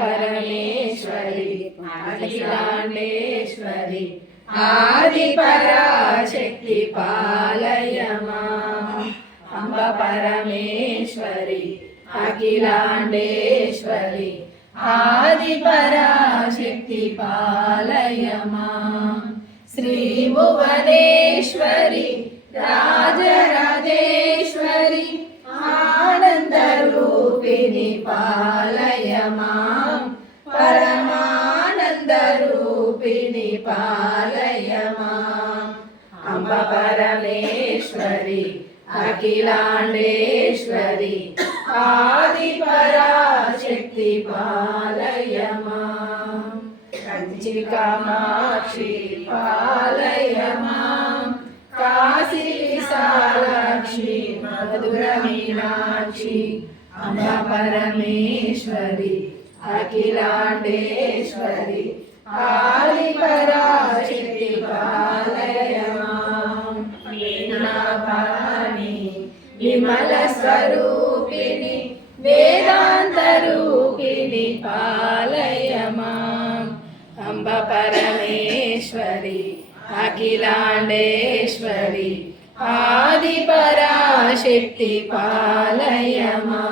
పరమేశ్వరి అఖిలాండేశ్వరి ఆది పరాశక్తి పాలయమా. అంబ పరమేశ్వరి అఖిలాండేశ్వరి ఆది పరాశక్తి పాలయమా. శ్రీ భువనేశ్వరి ఆనందరూపిణి పాలయమా పరమానందరూపిణి పాలయమా. అంబ పరమేశ్వరి అఖిలాండేశ్వరి ఆది పరాశక్తి పాలయమా. కంచి కామాక్షి పాలయమా. కాశీ విశాలాక్షి మధుర మీనాక్షి అంబ పరమేశ్వరి అఖిలాండేశ్వరి ఆది పరాశక్తి పాలయమాణి విమల స్వరూపిణి వేదాంత రూపిణి పాలయమా అంబ పరమేశ్వరి అఖిలాండేశ్వరి ఆదిపరాశక్తి పాలయమా